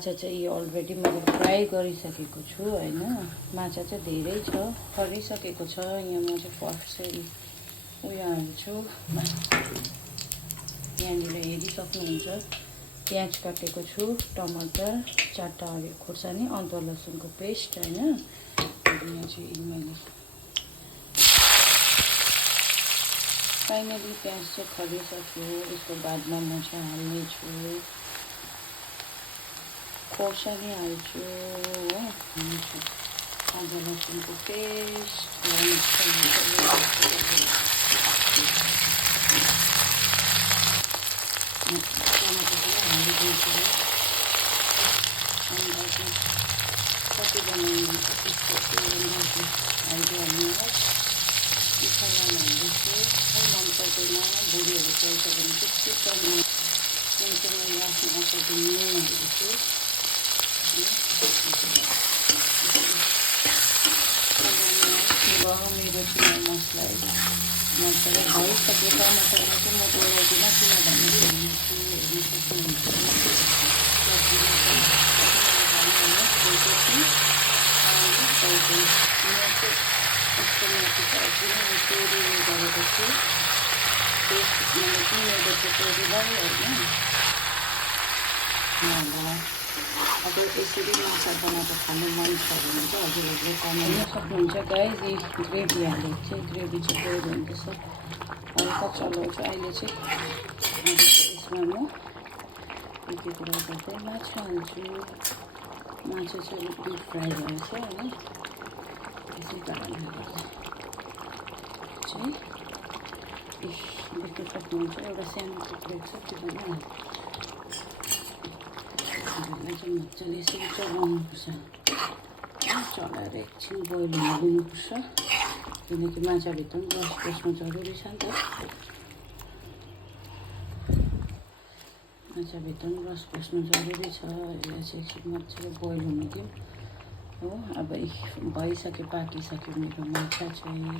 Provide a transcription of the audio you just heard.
माछा चाहिँ अलरेडी मैले फ्राई गरिसकेको छु हैन। माछा चाहिँ धेरै छ, परिसकेको छ। यहाँ म चाहिँ फर्स्ट चाहिँ उयो हाल्छु। यहाँनिर हेरिसक्नुहुन्छ प्याज काटेको छु, टमाटर, 4टा हरियो खोर्सानी, अदुवा लसुनको पेस्ट हैन। यहाँ चाहिँ मैले फाइनली प्याज चाहिँ खरिसक्यो। यसको बादमा म चाहिँ हाल्नेछु खोर्सानी हाल्छु हो, अदुवा लसुनको पेस्ट टमाटर पनि हालिदिन्छु। कतिजना हालिदिइहाल्नुहोस्। मसला हाल्दैछु, खै मन पर्दैन बुढीहरू चल्छ भने त्यति पर्ने। यहाँ चाहिँ मैले आफ्नो अकर्डिङ नुन हाल्दैछु। मेरो चिया मसला मजाले भइसक्यो। टमाटरमा चाहिँ म डोलाउँदिनँ, किनभने हेर्नु सक्नुहुन्छ गरेको छु। पेस्ट मैले किनेको छु तोरीलाई होइन। अब यसरी माछा बनाएर खानु मन छ भने चाहिँ हजुरहरूले कमाउन सक्नुहुन्छ गाइस। यी ग्रेभी हालेको चाहिँ ग्रेभी चाहिँ बोइल हुँदैछ, हल्का चलाउँछु अहिले चाहिँ। यसमा म एक एक गर्दै माछा हाल्छु। माछा चाहिँ डिप फ्राई रहेछ होइन, त्यसै कारणले गर्दा चाहिँ देख्न सक्नुहुन्छ एउटा सानो टुक्रेको छ, त्यो पनि हाल्छु। चाहिँ मजाले यसरी चलाउनुपर्छ, चलाएर एकछिन बोइल हुन दिनुपर्छ, किनकि माछाभित्र पनि रस पस्नु जरुरी छ नि त। माछाभित्र पनि रस पस्नु जरुरी छ। यसलाई चाहिँ एकछिन मजाले बोइल हुन दिउँ हो। अब भइसक्यो, पाकिसक्यो मेरो माछा चाहिँ।